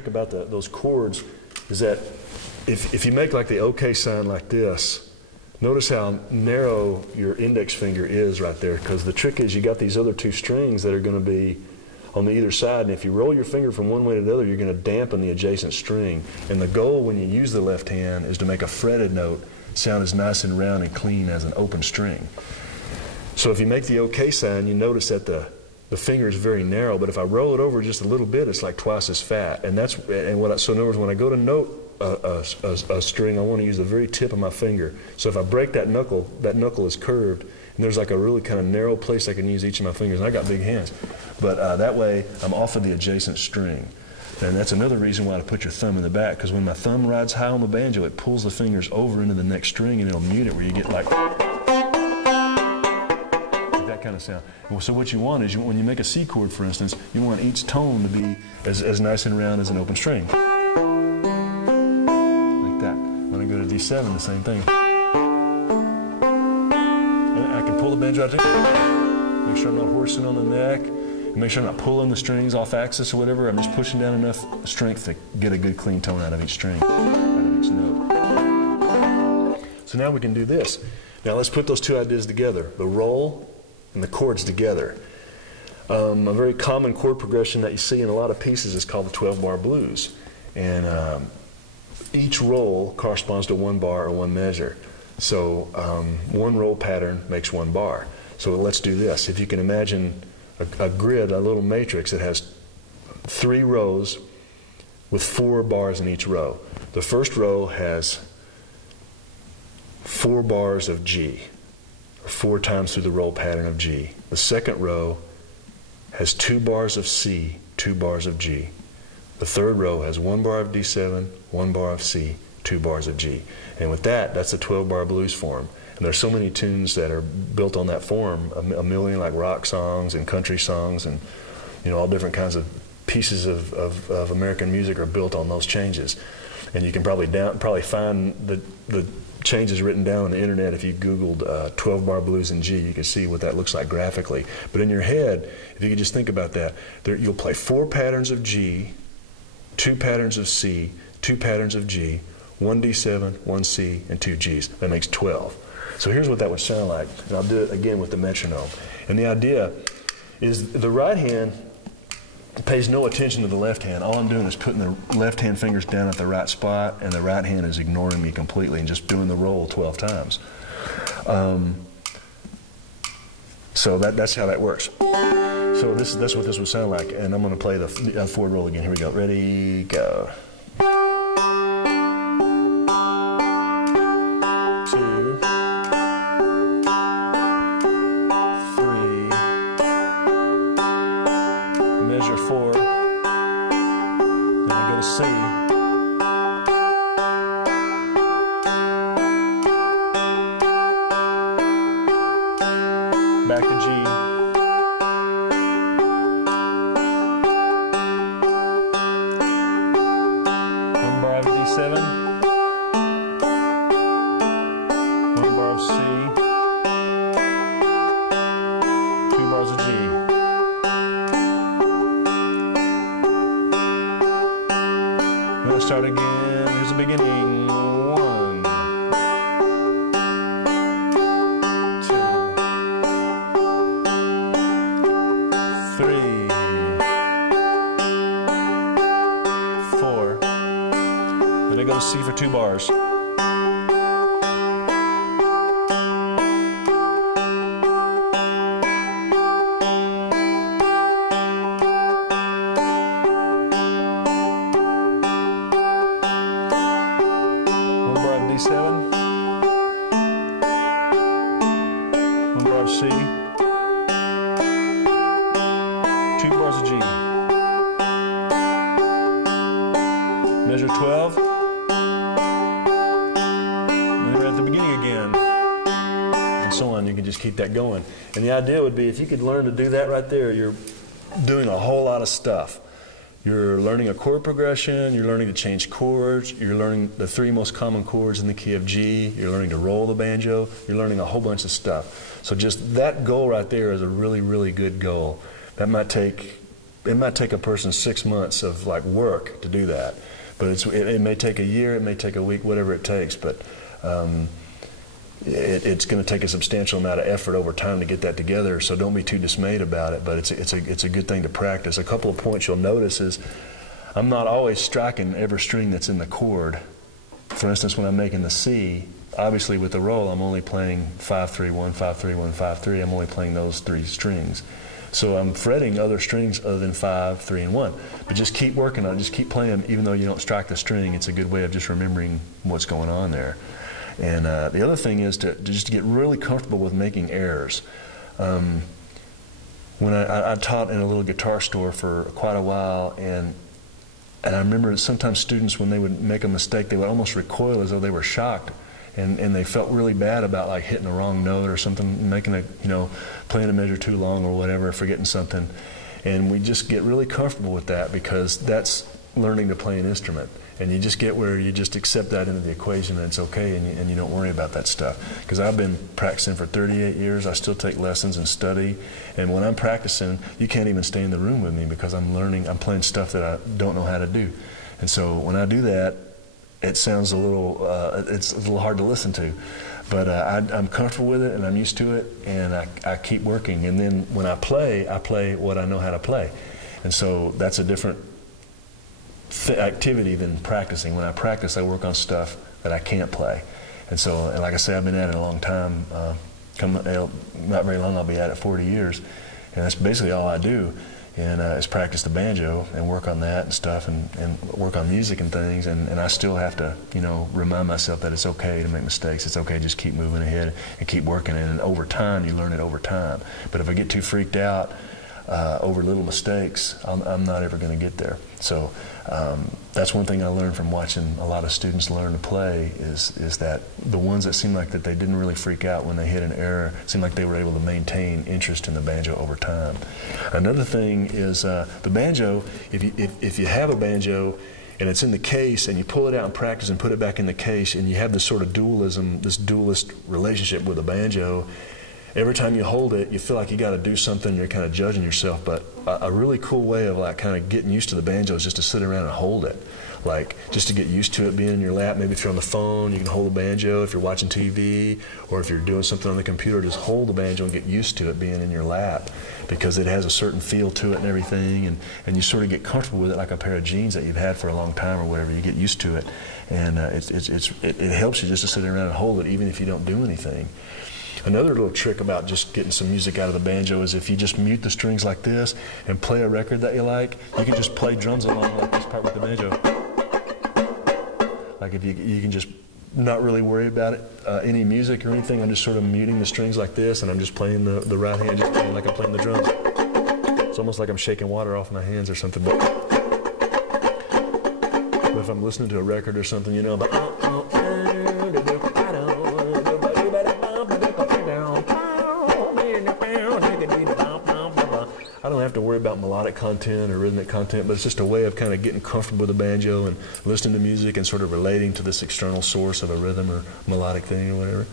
trick about those chords is that if you make like the OK sign like this, notice how narrow your index finger is right there, because the trick is you got these other two strings that are going to be on the either side, and if you roll your finger from one way to the other, you're going to dampen the adjacent string. And the goal when you use the left hand is to make a fretted note sound as nice and round and clean as an open string. So if you make the OK sign, you notice that the finger is very narrow, but if I roll it over just a little bit, it's like twice as fat. And so in other words, when I go to note a string, I want to use the very tip of my finger. So if I break that knuckle is curved, and there's like a really kind of narrow place I can use each of my fingers. And I got big hands, but that way I'm off of the adjacent string. And that's another reason why to put your thumb in the back, because when my thumb rides high on the banjo, it pulls the fingers over into the next string, and it'll mute it where you get like that kind of sound. So what you want is, when you make a C chord, for instance, you want each tone to be as nice and round as an open string. Like that. When I go to D7, the same thing. And I can pull the banjo out there. Make sure I'm not horsing on the neck. And make sure I'm not pulling the strings off axis or whatever. I'm just pushing down enough strength to get a good clean tone out of each string, out of each note. So now we can do this. Now let's put those two ideas together, the roll and the chords together. A very common chord progression that you see in a lot of pieces is called the 12-bar blues. And each roll corresponds to one bar or one measure. So one roll pattern makes one bar. So let's do this. If you can imagine a grid, a little matrix that has 3 rows with 4 bars in each row. The first row has 4 bars of G, or 4 times through the roll pattern of G. The second row has 2 bars of C, 2 bars of G. The third row has 1 bar of D7, 1 bar of C, 2 bars of G. And with that, that's the 12-bar blues form. And there's so many tunes that are built on that form, a million like rock songs and country songs, and all different kinds of pieces of American music are built on those changes. And you can probably find the changes written down on the internet. If you Googled 12-bar blues in G, you can see what that looks like graphically. But in your head, if you could just think about that, you'll play 4 patterns of G, 2 patterns of C, 2 patterns of G, 1 D7, 1 C, and 2 Gs. That makes 12. So here's what that would sound like, and I'll do it again with the metronome. And the idea is the right hand pays no attention to the left hand. All I'm doing is putting the left hand fingers down at the right spot, and the right hand is ignoring me completely and just doing the roll 12 times. So that's how that works. So that's what this would sound like, and I'm going to play the forward roll again. Here we go. Ready, go. 2, 3, measure 4, then I go to C, back to G, 1 bar of D7, 1 bar of C, 2 bars of G. Let's start again. Here's the beginning. 1, 2, 3, 4. Then I go to C for 2 bars. D7, 1 bar of C, 2 bars of G. Measure 12, and we're at the beginning again, and so on. You can just keep that going. And the idea would be, if you could learn to do that right there, you're doing a whole lot of stuff. You're learning a chord progression, you're learning to change chords, you're learning the 3 most common chords in the key of G, you're learning to roll the banjo, you're learning a whole bunch of stuff. So just that goal right there is a really, really good goal. That might take it might take a person 6 months of like work to do that, but it may take a year, it may take a week, whatever it takes, but it's going to take a substantial amount of effort over time to get that together, so don't be too dismayed about it, but it's a good thing to practice. A couple of points you'll notice is I'm not always striking every string that's in the chord. For instance, when I'm making the C, obviously with the roll I'm only playing 5-3-1, 5-3-1, 5-3. I'm only playing those 3 strings. So I'm fretting other strings other than 5, 3, and 1. But just keep working on it, just keep playing them even though you don't strike the string. It's a good way of just remembering what's going on there. And the other thing is to just get really comfortable with making errors. When I taught in a little guitar store for quite a while, and I remember sometimes students, when they would make a mistake, they would almost recoil as though they were shocked, and they felt really bad about like hitting a wrong note or something, making a, playing a measure too long or whatever, forgetting something. And we just get really comfortable with that, because that's learning to play an instrument. And you just get where you just accept that into the equation, and it's okay, and you don't worry about that stuff. Because I've been practicing for 38 years, I still take lessons and study, and when I'm practicing, you can't even stay in the room with me because I'm playing stuff that I don't know how to do. And so when I do that, it sounds it's a little hard to listen to. But I'm comfortable with it, and I'm used to it, and I keep working. And then when I play what I know how to play. And so that's a different activity than practicing. When I practice, I work on stuff that I can't play. And so, and like I say, I've been at it a long time. Not very long, I'll be at it 40 years. And that's basically all I do, and is practice the banjo and work on that and stuff, and work on music and things. And I still have to, remind myself that it's okay to make mistakes. It's okay to just keep moving ahead and keep working. And over time, you learn it over time. But if I get too freaked out over little mistakes, I'm not ever going to get there. So that's one thing I learned from watching a lot of students learn to play is that the ones that seem like that they didn't really freak out when they hit an error seemed like they were able to maintain interest in the banjo over time. Another thing is the banjo, if you have a banjo and it's in the case and you pull it out and practice and put it back in the case, and you have this sort of dualism, this dualist relationship with the banjo, every time you hold it, you feel like you got to do something, you're kind of judging yourself. But a really cool way of like kind of getting used to the banjo is just to sit around and hold it. Like just to get used to it being in your lap. Maybe if you're on the phone, you can hold the banjo. If you're watching TV or if you're doing something on the computer, just hold the banjo and get used to it being in your lap, because it has a certain feel to it and everything, and you sort of get comfortable with it like a pair of jeans that you've had for a long time or whatever. You get used to it, and it helps you just to sit around and hold it even if you don't do anything. Another little trick about just getting some music out of the banjo is if you just mute the strings like this and play a record that you like, you can just play drums along like this part with the banjo. Like if you can just not really worry about it, any music or anything. I'm just sort of muting the strings like this, and I'm just playing the right hand, just playing like I'm playing the drums. It's almost like I'm shaking water off my hands or something. But if I'm listening to a record or something, but I don't have to worry about melodic content or rhythmic content, but it's just a way of kind of getting comfortable with the banjo and listening to music and sort of relating to this external source of a rhythm or melodic thing or whatever.